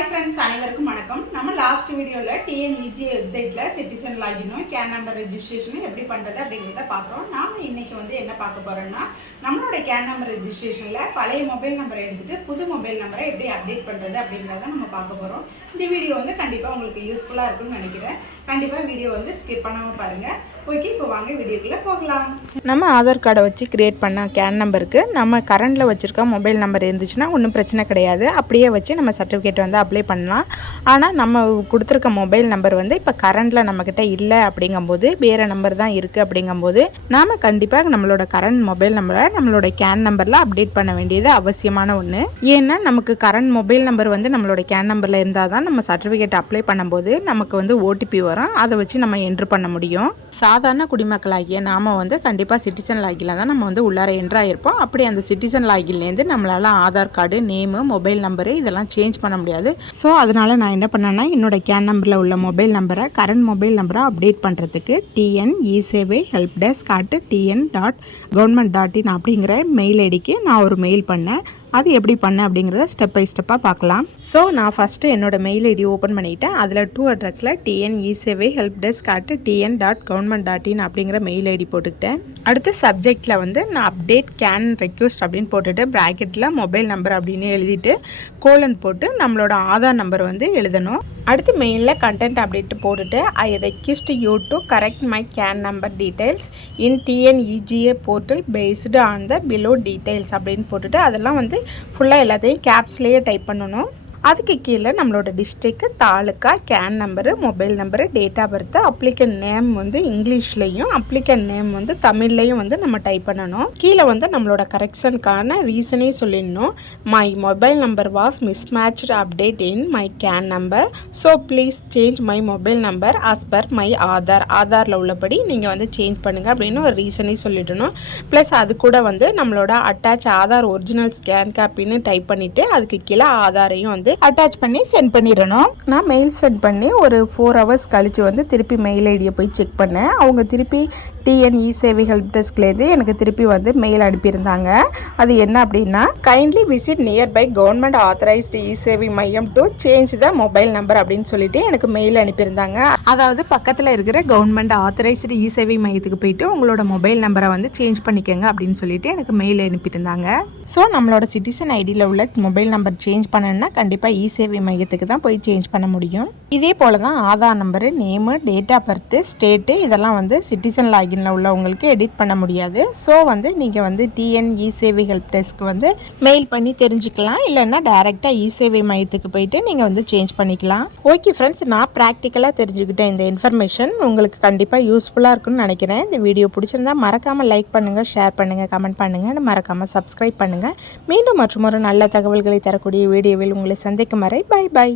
Hi friends அனைவருக்கும் வணக்கம். நம்ம லாஸ்ட் வீடியோவில் டிஎன்இஜி வெப்சைட்டில் சிட்டிசன் லாகினும் கேன் நம்பர் ரெஜிஸ்ட்ரேஷனும் எப்படி பண்ணுறது அப்படிங்கிறத பார்த்தோம் நாம் இன்றைக்கி வந்து என்ன பார்க்க போகிறோம்னா நம்மளோட கேன் நம்பர் ரெஜிஸ்ட்ரேஷனில் பழைய மொபைல் நம்பரை எடுத்துகிட்டு புது மொபைல் நம்பரை எப்படி அப்டேட் பண்ணுறது அப்படிங்கிறத நம்ம பார்க்க போகிறோம் இந்த வீடியோ வந்து கண்டிப்பாக உங்களுக்கு யூஸ்ஃபுல்லாக இருக்கும்னு நினைக்கிறேன். கண்டிப்பாக வீடியோ வந்து ஸ்கிப் பண்ணாமல் பாருங்கள் ஓகே இப்போ வாங்க வீடியோக்குள்ளே போகலாம். நம்ம ஆதார் கார்டை வச்சு கிரியேட் பண்ண கேன் நம்பருக்கு நம்ம கரண்டில் வச்சுருக்க மொபைல் நம்பர் இருந்துச்சுன்னா ஒன்றும் பிரச்சனை கிடையாது. அப்படியே வச்சு நம்ம சர்டிஃபிகேட் வந்து அப்ளை பண்ணலாம். ஆனால் நம்ம கொடுத்துருக்க மொபைல் நம்பர் வந்து இப்போ கரண்டில் நம்மக்கிட்ட இல்லை அப்படிங்கும்போது வேறு நம்பர் தான் இருக்குது அப்படிங்கும்போது நாம் கண்டிப்பாக நம்மளோட கரண்ட் மொபைல் நம்பரை நம்மளோட கேன் நம்பரில் அப்டேட் பண்ண வேண்டியது அவசியமான ஒன்று ஏன்னா நமக்கு கரண்ட் மொபைல் நம்பர் வந்து நம்மளோட கேன் நம்பரில் இருந்தால் தான் நம்ம சர்டிஃபிகேட் அப்ளை பண்ணும்போது நமக்கு வந்து ஓடிபி வரும். அதை வச்சு நம்ம என்ட்ரு பண்ண முடியும். சாதாரண குடிமக்களாகிய நாம் வந்து கண்டிப்பாக சிட்டிசன் லாகில் தான் நம்ம வந்து உள்ளார என்ட்ராயிருப்போம் அப்படி அந்த சிட்டிசன் லாகிலேருந்து நம்மளால் Aadhaar card name mobile number இதெல்லாம் சேஞ்ச் பண்ண முடியாது. ஸோ அதனால் நான் என்ன பண்ணேன்னா என்னோட கேன் நம்பரில் உள்ள மொபைல் நம்பரை கரண்ட் மொபைல் நம்பரை அப்டேட் பண்ணுறதுக்கு TN e-Sevai help desk at TN dot government dot in அப்படிங்கிற மெயில் ஐடிக்கு நான் ஒரு மெயில் பண்ணேன். அது எப்படி பண்ணேன் அப்படிங்கிறத ஸ்டெப் பை ஸ்டெப்பாக பார்க்கலாம். ஸோ நான் ஃபஸ்ட்டு என்னோட மெயில் ஐடி ஓப்பன் பண்ணிவிட்டேன் அதில் டூ அட்ரஸில் TN e-Sevai help desk at TN dot government dot in அப்படிங்கிற மெயில் ஐடி போட்டுக்கிட்டேன். அடுத்து சப்ஜெக்டில் வந்து நான் அப்டேட் கேன் ரெக்வஸ்ட் அப்படின்னு போட்டுட்டு ப்ராக்கெட்டில் மொபைல் நம்பர் அப்படின்னு எழுதிட்டு கோலன் போட்டு நம்மளோட ஆதார் நம்பர் வந்து எழுதணும். அடுத்து மெயிலில் கண்டென்ட் அப்டேட் போட்டுட்டு I request you to correct my CAN number details in TNEGA portal based on the below details அப்படின்னு போட்டுட்டு அதெல்லாம் வந்து ஃபுல்லாக எல்லாத்தையும் கேப்ஸ்லேயே டைப் பண்ணணும். அதுக்கு கீழே நம்மளோட district taluka CAN number mobile number date of birth applicant name வந்து இங்கிலீஷ்லேயும் அப்ளிகன் நேம் வந்து தமிழ்லையும் வந்து நம்ம டைப் பண்ணணும். கீழே வந்து நம்மளோட கரெக்ஷனுக்கான ரீசனே சொல்லிடணும். My mobile number was mismatched update in my CAN number so please change my mobile number as per my Aadhaar ஆதாரில் உள்ளபடி நீங்கள் வந்து சேஞ்ச் பண்ணுங்கள் அப்படின்னு ஒரு ரீசனே சொல்லிடணும். ப்ளஸ் அது கூட வந்து நம்மளோட அட்டாச் ஆதார் ஒரிஜினல் ஸ்கேன் காப்பின்னு டைப் பண்ணிவிட்டு அதுக்கு கீழே ஆதாரையும் வந்து அட்டாச் பண்ணி சென்ட் பண்ணிடணும். நான் மெயில் சென்ட் பண்ணி ஒரு ஃபோர் ஹவர்ஸ் கழித்து வந்து திருப்பி மெயில் ஐடியை போய் செக் பண்ணேன். அவங்க திருப்பி டிஎன்இ சேவை ஹெல்ப் டெஸ்க்லேருந்து எனக்கு திருப்பி வந்து மெயில் அனுப்பியிருந்தாங்க. அது என்ன அப்படின்னா kindly visit nearby government authorised e சேவை மையம் to change the mobile number அப்படின்னு சொல்லிட்டு எனக்கு மெயில் அனுப்பியிருந்தாங்க. அதாவது பக்கத்தில் இருக்கிற கவர்மெண்ட் ஆத்தரைஸ்டு இ சேவை மையத்துக்கு போயிட்டு உங்களோட மொபைல் நம்பரை வந்து சேஞ்ச் பண்ணிக்கோங்க அப்படின்னு சொல்லிட்டு எனக்கு மெயில் அனுப்பியிருந்தாங்க. ஸோ நம்மளோட சிட்டிசன் ஐடியில் உள்ள மொபைல் நம்பர் சேஞ்ச் பண்ணணும்னா கண்டிப்பாக இ சேவை மையத்துக்கு தான் போய் சேஞ்ச் பண்ண முடியும். இதே போல் தான் Aadhaar number name date of birth state இதெல்லாம் வந்து சிட்டிசன் லாகின்ல உள்ளவங்களுக்கு எடிட் பண்ண முடியாது. ஸோ வந்து நீங்கள் வந்து டிஎன் இ சேவை ஹெல்ப் டெஸ்க் வந்து மெயில் பண்ணி தெரிஞ்சுக்கலாம். இல்லைன்னா டேரெக்டாக இ சேவை மையத்துக்கு போயிட்டு நீங்கள் வந்து சேஞ்ச் பண்ணிக்கலாம். ஓகே ஃப்ரெண்ட்ஸ் நான் ப்ராக்டிக்கலாக தெரிஞ்சுக்கிட்டேன் இந்த இன்ஃபர்மேஷன் உங்களுக்கு கண்டிப்பாக யூஸ்ஃபுல்லாக இருக்கும்னு நினைக்கிறேன். இந்த வீடியோ பிடிச்சிருந்தா மறக்காமல் லைக் பண்ணுங்கள் ஷேர் பண்ணுங்கள் கமெண்ட் பண்ணுங்கள் மறக்காமல் சப்ஸ்கிரைப் பண்ணுங்கள் மீண்டும் மற்றும் ஒரு நல்ல தகவல்களை தரக்கூடிய வீடியோவில் உங்களை சந்திக்கும் வரை பை பை